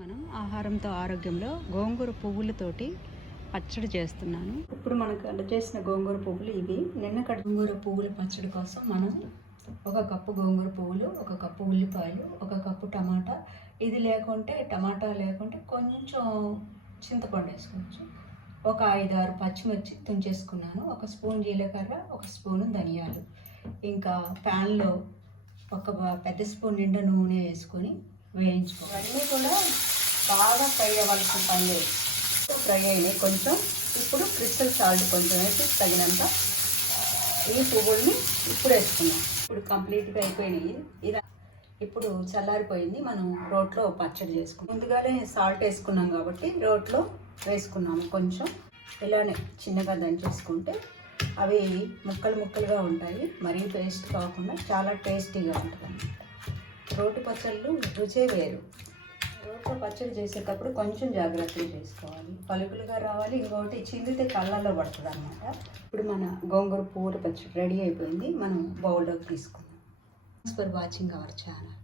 మనం ఆహారంతో ఆరోగ్యంలో గోంగూర పువ్వులతోటి పచ్చడి చేస్తున్నాను. ఇప్పుడు మనకు కట్ చేసిన గోంగూర పువ్వులు ఇవి. గోంగూర పువ్వుల పచ్చడి కోసం మనం 1 కప్పు గోంగూర పువ్వులు, 1 కప్పు ఉల్లిపాయలు, 1 కప్పు టమాటా, ఇది లేకుంటే టమాటా లేకుంటే కొంచెం చింతపండు వేసుకోవచ్చు, ఒక 5-6 పచ్చిమిర్చి తుంచేసుకున్నాను, 1 స్పూన్ జీలకర్ర, 1 స్పూను ధనియాలు, ఇంకా ప్యాన్లో 1 పెద్ద స్పూన్ నిండా నూనె వేసుకొని వేయించుకోవాలి. అన్నీ కూడా బాగా ఫ్రై అవ్వాల్సిన పని లేదు. ఫ్రై అయినాయి కొంచెం. ఇప్పుడు క్రిస్టల్ సాల్ట్ కొంచెం వేసి తగినంత ఈ పువ్వుల్ని ఇప్పుడు వేసుకున్నాం. ఇప్పుడు కంప్లీట్గా అయిపోయినాయి. ఇప్పుడు చల్లారిపోయింది. మనం రోట్లో పచ్చడి చేసుకున్నాం. ముందుగానే సాల్ట్ వేసుకున్నాం కాబట్టి రోట్లో వేసుకున్నాము. కొంచెం ఇలానే చిన్నగా దంచేసుకుంటే అవి ముక్కలు ముక్కలుగా ఉంటాయి. మరీ పేస్ట్ కాకుండా చాలా టేస్టీగా ఉంటుంది. రోటి పచ్చళ్ళు రుచే వేరు. రోట్లో పచ్చడి చేసేటప్పుడు కొంచెం జాగ్రత్తగా చేసుకోవాలి. పలుకులుగా రావాలి. ఇంకోటి చిందితే కళ్ళల్లో పడుతుంది అన్నమాట. ఇప్పుడు మన గోంగూర పువ్వుల పచ్చడి రెడీ అయిపోయింది. మనం బౌల్లోకి తీసుకుందాం. Thanks for watching our channel.